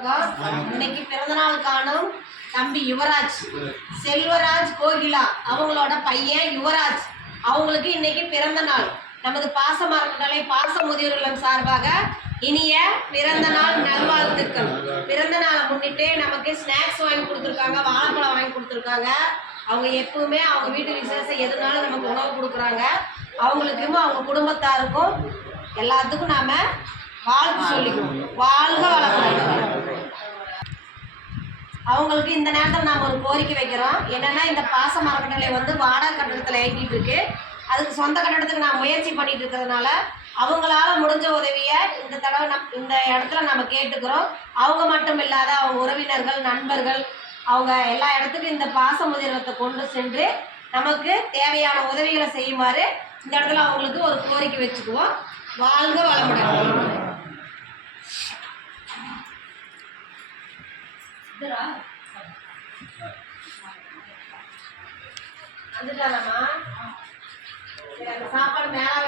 இன்னைக்கு பிறந்தநாள் காணும் தம்பி யுவராஜ், செல்வராஜ் கோகிலா அவங்களோட பையன் யுவராஜ், அவங்களுக்கு இன்னைக்கு பிறந்த நாள். நமது பாசமரக்கட்டளை பாச முதியோர் சார்பாக இனிய பிறந்த நாள் நல்வாழ்த்துக்கள். பிறந்த நாளை முன்னிட்டு நமக்கு ஸ்நாக்ஸ் வாங்கி கொடுத்துருக்காங்க, வாழைப்பழம் வாங்கி கொடுத்துருக்காங்க. அவங்க எப்பவுமே அவங்க வீட்டு விசேஷம் எதுனாலும் நமக்கு உணவு கொடுக்குறாங்க. அவங்களுக்கும் அவங்க குடும்பத்தாருக்கும் எல்லாத்துக்கும் நாம வாழ்த்து சொல்லிக்குவோம். வாழ்க வளமுடன். அவங்களுக்கு இந்த நேரத்தில் நாம் ஒரு கோரிக்கை வைக்கிறோம். என்னென்னா, இந்த பாச மரக்கட்டளை வாடகை கட்டடத்தில் இயங்கிட்டு இருக்கு. அதுக்கு சொந்த கட்டடத்துக்கு நான் முயற்சி பண்ணிட்டு இருக்கிறதுனால அவங்களால முடிஞ்ச உதவியை இந்த தடவை இந்த இடத்துல நம்ம கேட்டுக்கிறோம். அவங்க மட்டும் இல்லாத அவங்க உறவினர்கள், நண்பர்கள், அவங்க எல்லா இடத்துக்கும் இந்த பாச முதிர்வத்தை கொண்டு சென்று நமக்கு தேவையான உதவிகளை செய்யுமாறு இந்த இடத்துல அவங்களுக்கு ஒரு கோரிக்கை வச்சுக்குவோம். வாழ்க வளமுடன். வந்துட்டாரம்மா, சாப்பாடு மேலே